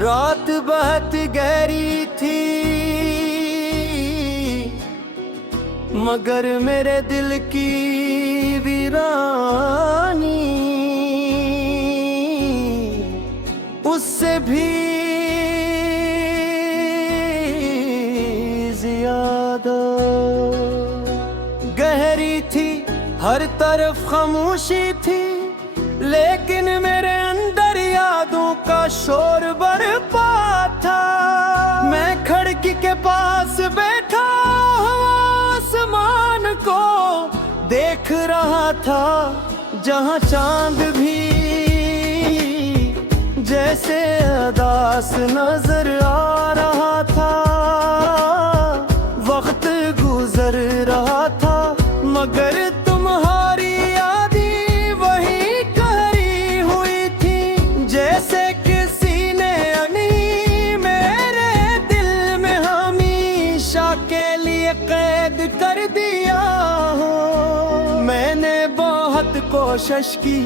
रात बहुत गहरी थी मगर मेरे दिल की वीरानी उससे भी ज्यादा गहरी थी। हर तरफ खामोशी थी लेकिन मेरे अंदर यादों का शोर बरपा था। मैं खिड़की के पास बैठा आसमान को देख रहा था जहां चांद भी जैसे उदास नजर आ रहा था। वक्त गुजर रहा था मगर तुम्हारी यादें वही कहरी हुई थी जैसे किसी ने अनी मेरे दिल में हमेशा के लिए कैद कर दिया हो। मैंने बहुत कोशिश की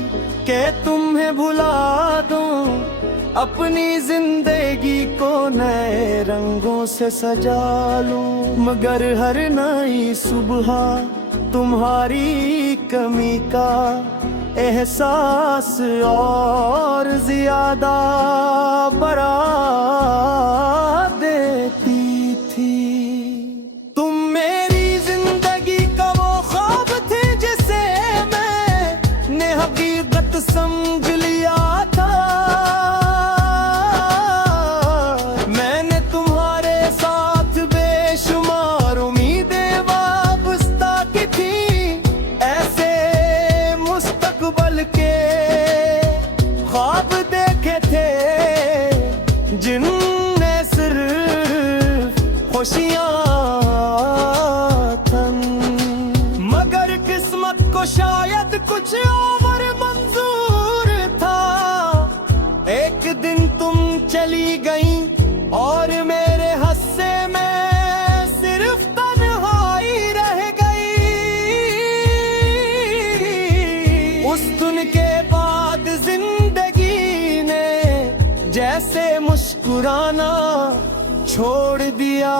कि तुम्हें भुला दूं, अपनी जिंदगी को नए रंगों से सजा लूं, मगर हर नई सुबह तुम्हारी कमी का एहसास और ज्यादा बढ़ा देती थी। तुम मेरी जिंदगी का वो ख्वाब थे जिसे मैंने हकीकत समझ लिया था। मैंने तुम्हारे साथ बेशुमार उम्मीदें वाबस्ता की थी, ऐसे मुस्तकबल के ख्वाब देखे थे जिनमें सिर्फ खुशियां थन। मगर किस्मत को शायद कुछ और मंजूर था। एक दिन तुम चली गई और मेरे हस्से में सिर्फ तन्हाई रह गई। उस दिन के बाद जिंदगी ने जैसे मुस्कुराना छोड़ दिया।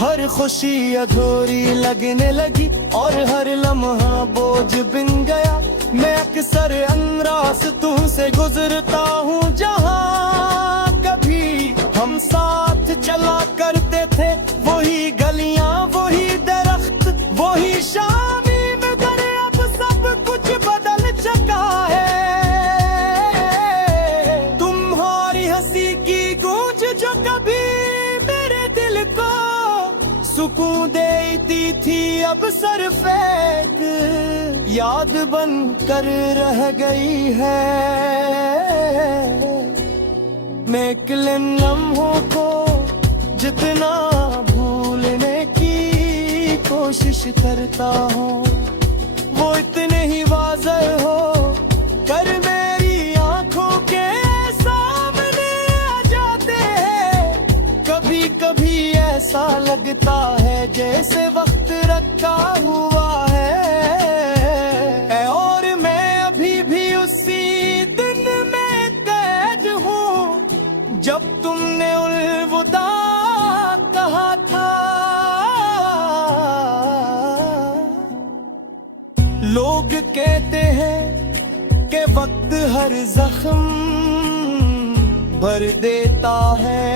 हर खुशी अधूरी लगने लगी और हर लम्हा बोझ बिन गया। मैं अक्सर अन रास्तों से गुजरता हूँ जहाँ कभी हम साथ चला करते थे। वही गलियाँ, वही दरख्त, वही शामी मगर अब सब कुछ बदल चुका है। तुम्हारी हंसी की गूंज जो कभी मेरे दिल को सुकून देती थी अब सरफेक याद बन कर रह गई है। मैं किन लम्हों को जितना भूलने की कोशिश करता हूँ वो इतने ही वाज़ेह हो कर मेरी आंखों के सामने आ जाते हैं। कभी कभी ऐसा लगता है जैसे वक्त रखा हुआ है और मैं अभी भी उसी दिन में कैद हूँ जब तुमने अलविदा कहा था। लोग कहते हैं कि वक्त हर जख्म भर देता है,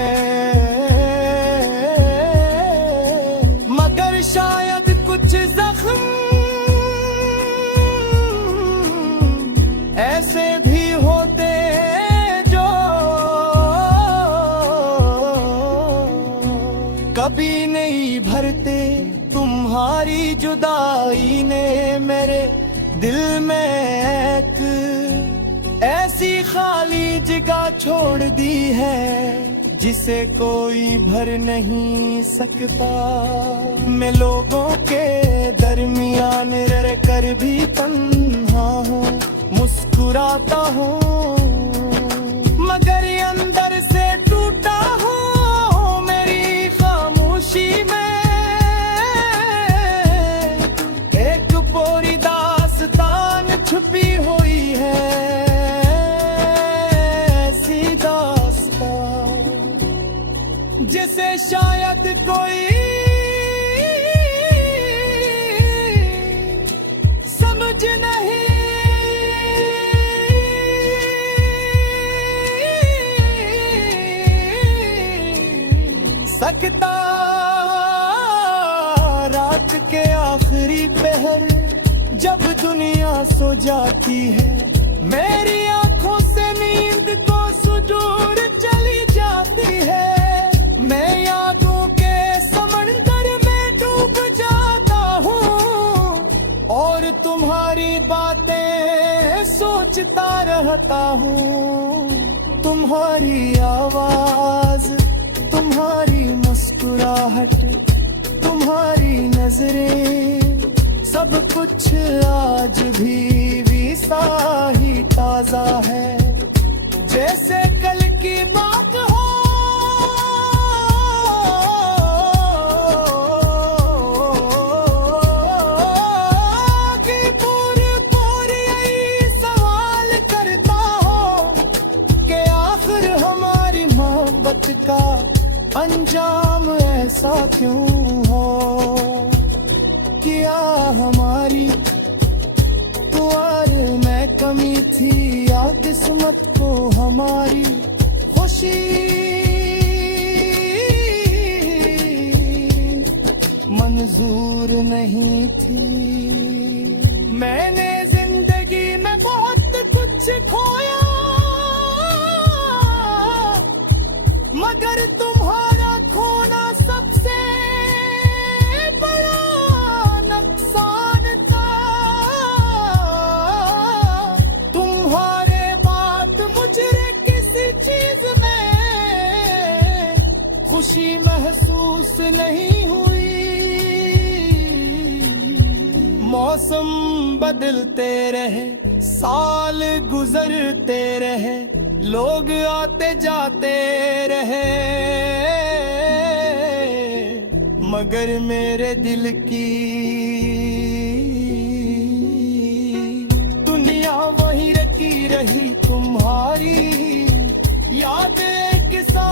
मगर शायद कुछ जख्म ऐसे भी होते हैं जो कभी नहीं भरते। तुम्हारी जुदाई ने मेरे दिल में एक ऐसी खाली जगह छोड़ दी है जिसे कोई भर नहीं सकता। मैं लोगों के दरमियान रह कर भी तन्हा हूँ, मुस्कुराता हूँ मगर अंदर से टूटा हूँ। मेरी खामोशी में एक पूरी दास्तान छुपी हुई है, ऐसी दास्तान जिसे शायद कोई समझ नहीं सकता। रात के आखिरी पहर जब दुनिया सो जाती है, मेरी आंखों से नींद को सुदूर चली जाती है। मैं यादों के समंदर में डूब जाता हूँ और तुम्हारी बातें सोचता रहता हूँ। तुम्हारी आवाज, तुम्हारी मुस्कुराहट, तुम्हारी नजरें, सब कुछ आज भी वैसा ही ताजा है जैसे कल की बात हो। कि पूरे यही सवाल करता हो कि आखिर हमारी मोहब्बत का अंजाम ऐसा क्यों हो। क्या हमारी प्यार में कमी थी या किस्मत को हमारी खुशी मंजूर नहीं थी। मैंने जिंदगी में बहुत कुछ खोया मगर तुम्हारा खोना सबसे बड़ा नुकसान था। तुम्हारे बाद मुझे किसी चीज में खुशी महसूस नहीं हुई। मौसम बदलते रहे, साल गुजरते रहे, लोग आते जाते रहे मगर मेरे दिल की दुनिया वही रखी रही। तुम्हारी यादें किस्सा